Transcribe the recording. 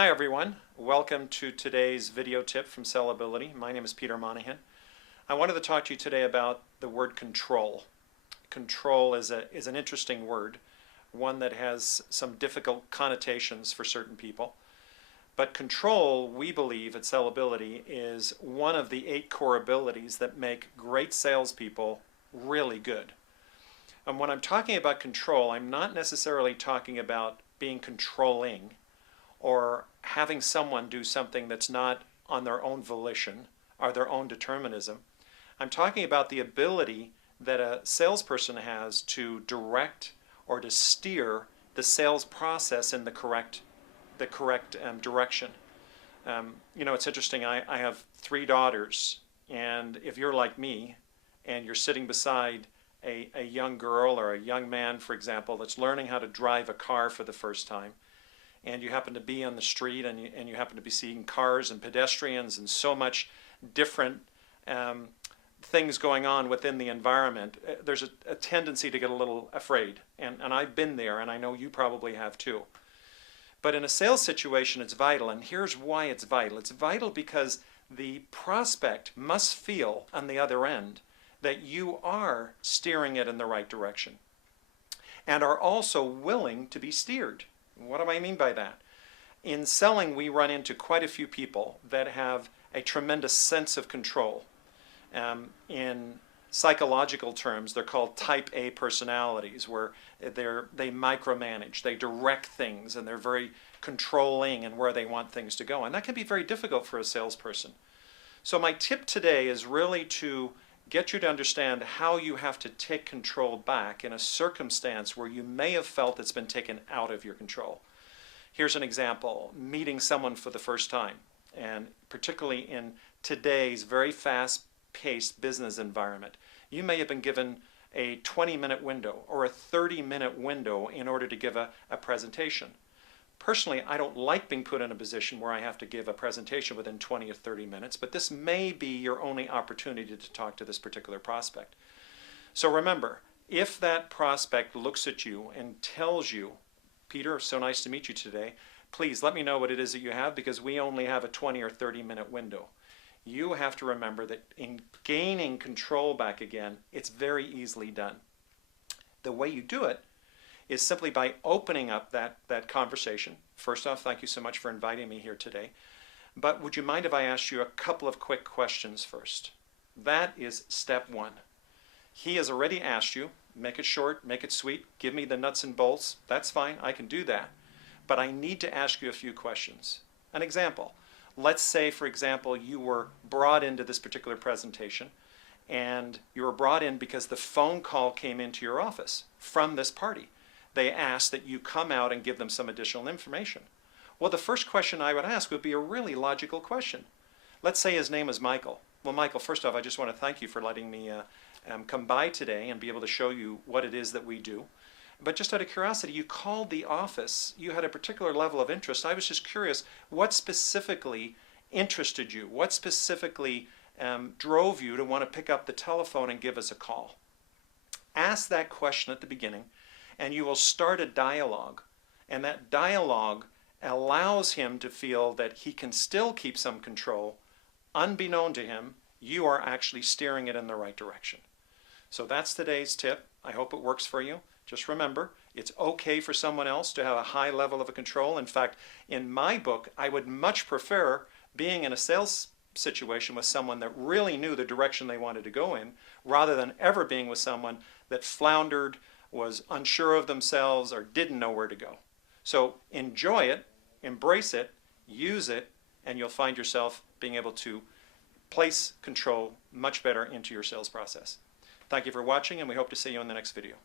Hi everyone, welcome to today's video tip from SELLability. My name is Peter Monahan. I wanted to talk to you today about the word control. Control is an interesting word, one that has some difficult connotations for certain people. But control, we believe at SELLability, is one of the 8 core abilities that make great salespeople really good. And when I'm talking about control, I'm not necessarily talking about being controlling or having someone do something that's not on their own volition or their own determinism. I'm talking about the ability that a salesperson has to direct or to steer the sales process in the correct direction. It's interesting, I have 3 daughters, and if you're like me and you're sitting beside a young girl or a young man, for example, that's learning how to drive a car for the first time, and you happen to be on the street and you happen to be seeing cars and pedestrians and so much different things going on within the environment, there's a tendency to get a little afraid. And I've been there, and I know you probably have too. But in a sales situation, it's vital, and here's why it's vital. It's vital because the prospect must feel on the other end that you are steering it in the right direction and are also willing to be steered. What do I mean by that? In selling, we run into quite a few people that have a tremendous sense of control. In psychological terms, they're called type A personalities, where they micromanage, they direct things, and they're very controlling in where they want things to go. And that can be very difficult for a salesperson. So my tip today is really to get you to understand how you have to take control back in a circumstance where you may have felt it's been taken out of your control. Here's an example: meeting someone for the first time, and particularly in today's very fast-paced business environment. You may have been given a 20-minute window or a 30-minute window in order to give a presentation. Personally, I don't like being put in a position where I have to give a presentation within 20 or 30 minutes, but this may be your only opportunity to talk to this particular prospect. So remember, if that prospect looks at you and tells you, "Peter, so nice to meet you today, please let me know what it is that you have, because we only have a 20 or 30-minute window," you have to remember that in gaining control back again, it's very easily done. The way you do it is simply by opening up that conversation. First off, thank you so much for inviting me here today. But would you mind if I asked you a couple of quick questions first? That is step 1. He has already asked you, make it short, make it sweet, give me the nuts and bolts. That's fine, I can do that. But I need to ask you a few questions. An example. Let's say, for example, you were brought into this particular presentation, and you were brought in because the phone call came into your office from this party. They asked that you come out and give them some additional information. Well, the first question I would ask would be a really logical question. Let's say his name is Michael. Well, Michael, first off, I just want to thank you for letting me come by today and be able to show you what it is that we do. But just out of curiosity, you called the office. You had a particular level of interest. I was just curious, what specifically interested you? What specifically drove you to want to pick up the telephone and give us a call? Ask that question at the beginning, and you will start a dialogue. And that dialogue allows him to feel that he can still keep some control. Unbeknown to him, you are actually steering it in the right direction. So that's today's tip. I hope it works for you. Just remember, it's okay for someone else to have a high level of control. In fact, in my book, I would much prefer being in a sales situation with someone that really knew the direction they wanted to go in, rather than ever being with someone that floundered, was unsure of themselves, or didn't know where to go. So enjoy it, embrace it, use it, and you'll find yourself being able to place control much better into your sales process. Thank you for watching, and we hope to see you in the next video.